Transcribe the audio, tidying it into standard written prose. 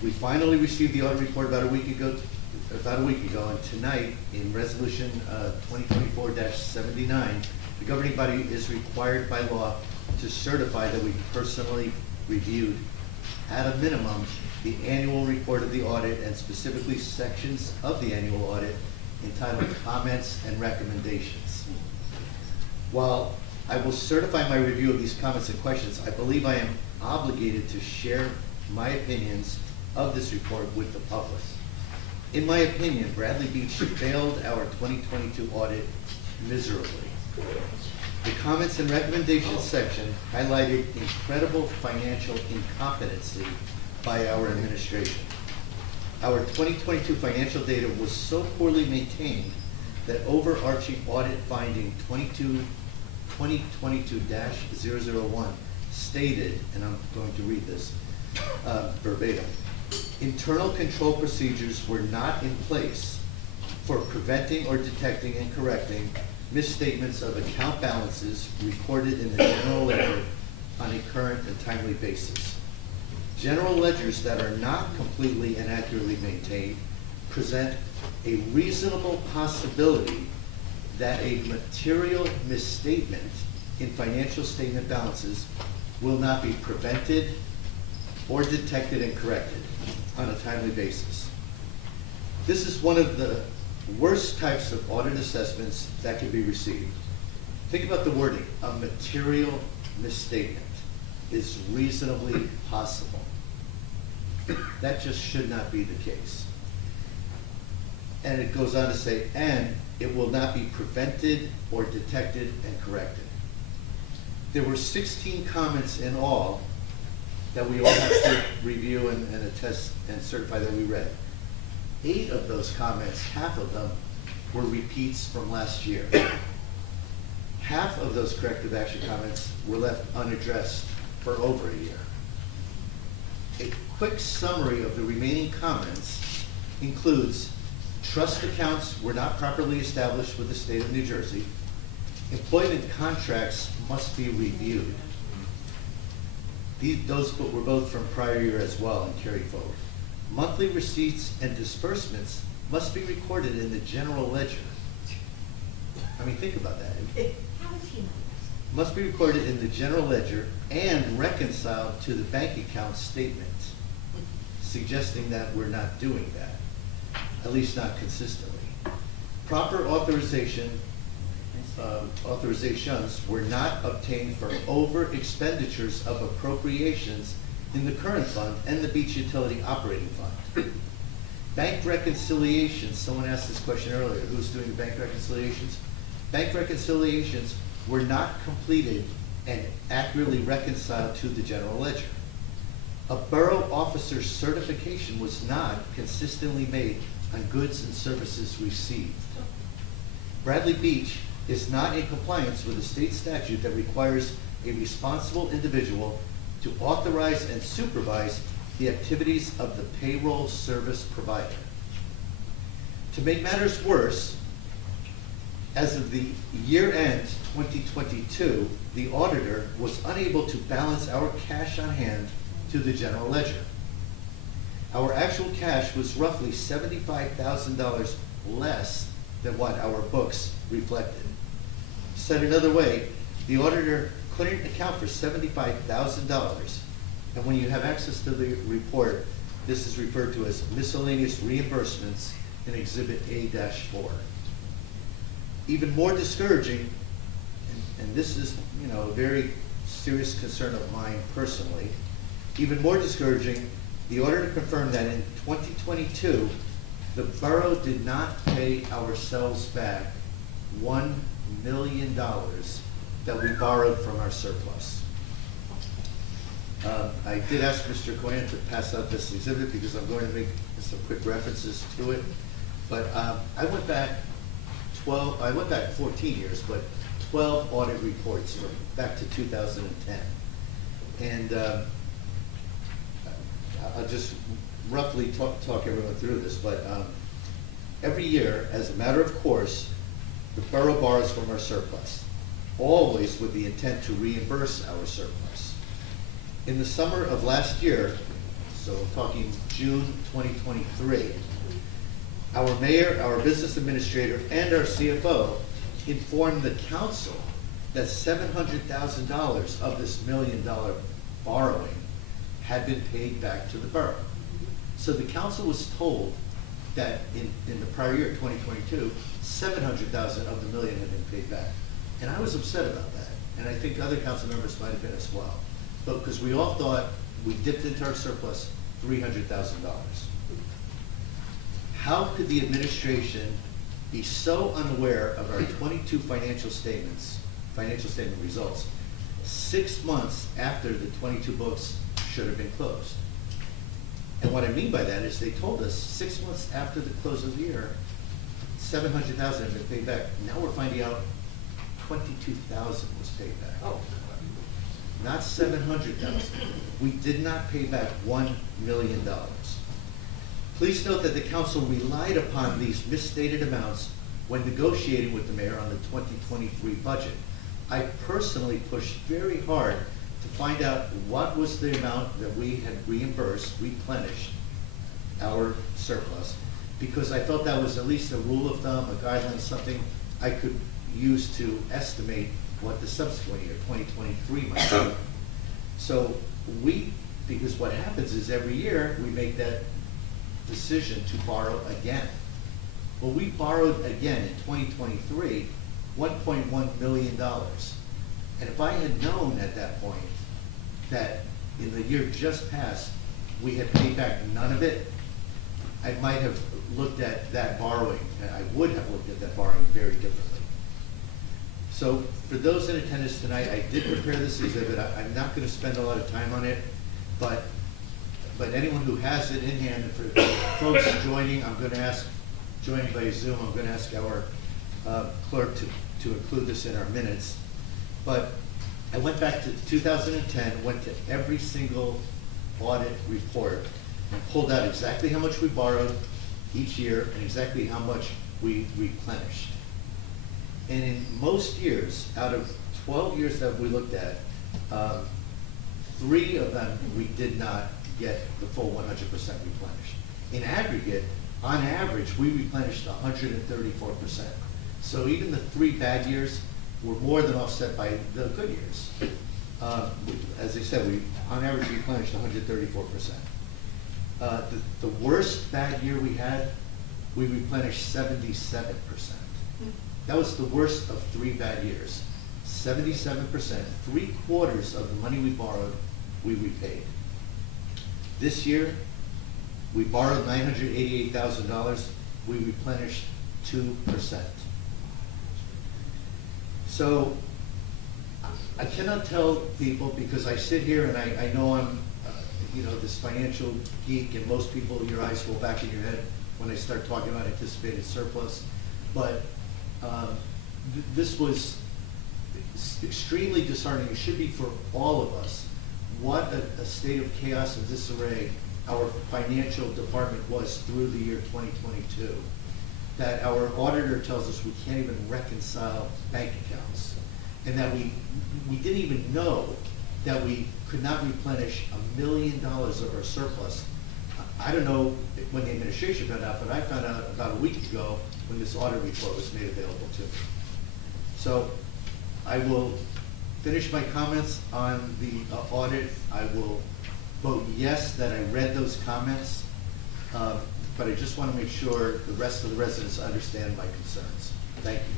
We finally received the audit report about a week ago, and tonight, in Resolution 2024-79, the governing body is required by law to certify that we personally reviewed, at a minimum, the annual report of the audit, and specifically sections of the annual audit entitled Comments and Recommendations. While I will certify my review of these comments and questions, I believe I am obligated to share my opinions of this report with the public. In my opinion, Bradley Beach failed our 2022 audit miserably. The comments and recommendations section highlighted incredible financial incompetency by our administration. Our 2022 financial data was so poorly maintained that overarching audit finding 2022-001 stated, and I'm going to read this verbatim, internal control procedures were not in place for preventing or detecting and correcting misstatements of account balances recorded in the general ledger on a current and timely basis. General ledgers that are not completely and accurately maintained present a reasonable possibility that a material misstatement in financial statement balances will not be prevented or detected and corrected on a timely basis. This is one of the worst types of audit assessments that can be received. Think about the wording. A material misstatement is reasonably possible. That just should not be the case. And it goes on to say, and it will not be prevented or detected and corrected. There were 16 comments in all that we all have to review and attest and certify that we read. 8 of those comments, half of them, were repeats from last year. Half of those corrective action comments were left unaddressed for over a year. A quick summary of the remaining comments includes: trust accounts were not properly established with the state of New Jersey. Employment contracts must be reviewed. Those were both from prior year as well and carried forward. Monthly receipts and disbursements must be recorded in the general ledger. I mean, think about that. How does he know this? Must be recorded in the general ledger and reconciled to the bank account statement, suggesting that we're not doing that, at least not consistently. Proper authorizations were not obtained for over expenditures of appropriations in the current fund and the beach utility operating fund. Bank reconciliations, someone asked this question earlier, who's doing the bank reconciliations? Bank reconciliations were not completed and accurately reconciled to the general ledger. A borough officer's certification was not consistently made on goods and services received. Bradley Beach is not in compliance with a state statute that requires a responsible individual to authorize and supervise the activities of the payroll service provider. To make matters worse, as of the year-end 2022, the auditor was unable to balance our cash on hand to the general ledger. Our actual cash was roughly $75,000 less than what our books reflected. Said another way, the auditor couldn't account for $75,000. And when you have access to the report, this is referred to as miscellaneous reimbursements in Exhibit A-4. Even more discouraging, and this is, a very serious concern of mine personally, even more discouraging, the auditor confirmed that in 2022, the borough did not pay ourselves back $1 million that we borrowed from our surplus. I did ask Mr. Cohen to pass out this exhibit because I'm going to make some quick references to it. But I went back 14 years, but 12 audit reports from back to 2010. And I'll just roughly talk everyone through this, but every year, as a matter of course, the borough borrows from our surplus, always with the intent to reimburse our surplus. In the summer of last year, so I'm talking June 2023, our mayor, our business administrator, and our CFO informed the council that $700,000 of this $1 million borrowing had been paid back to the borough. So the council was told that in the prior year, 2022, 700,000 of the million had been paid back. And I was upset about that, and I think other council members might have been as well. But because we all thought we dipped into our surplus $300,000. How could the administration be so unaware of our 22 financial statement results 6 months after the 22 books should have been closed? And what I mean by that is they told us 6 months after the close of the year, 700,000 had been paid back. Now we're finding out 22,000 was paid back. Oh. Not 700,000. We did not pay back $1 million. Please note that the council relied upon these misstated amounts when negotiating with the mayor on the 2023 budget. I personally pushed very hard to find out what was the amount that we had reimbursed, replenished our surplus, because I felt that was at least a rule of thumb, a guideline, something I could use to estimate what the subsequent year, 2023, might be. So because what happens is every year we make that decision to borrow again. Well, we borrowed again in 2023, $1.1 million. And if I had known at that point that in the year just passed, we had paid back none of it, I might have looked at that borrowing, and I would have looked at that borrowing very differently. So for those in attendance tonight, I did prepare this exhibit. I'm not going to spend a lot of time on it, but anyone who has it in hand, and for folks joining, joining by Zoom, I'm going to ask our clerk to include this in our minutes. But I went back to 2010, went to every single audit report, and pulled out exactly how much we borrowed each year and exactly how much we replenished. And in most years, out of 12 years that we looked at, 3 of them we did not get the full 100% replenished. In aggregate, on average, we replenished 134%. So even the 3 bad years were more than offset by the good years. As I said, we on average replenished 134%. The worst bad year we had, we replenished 77%. That was the worst of 3 bad years. 77%, 3/4 of the money we borrowed, we repaid. This year, we borrowed $988,000, we replenished 2%. So I cannot tell people, because I sit here and I know I'm this financial geek, and most people, your eyes roll back in your head when I start talking about anticipated surplus, but this was extremely disheartening. It should be for all of us. What a state of chaos and disarray our financial department was through the year 2022. That our auditor tells us we can't even reconcile bank accounts, and that we didn't even know that we could not replenish $1 million of our surplus. I don't know when the administration found out, but I found out about a week ago when this audit report was made available to me. So I will finish my comments on the audit. I will vote yes that I read those comments, but I just want to make sure the rest of the residents understand my concerns. Thank you.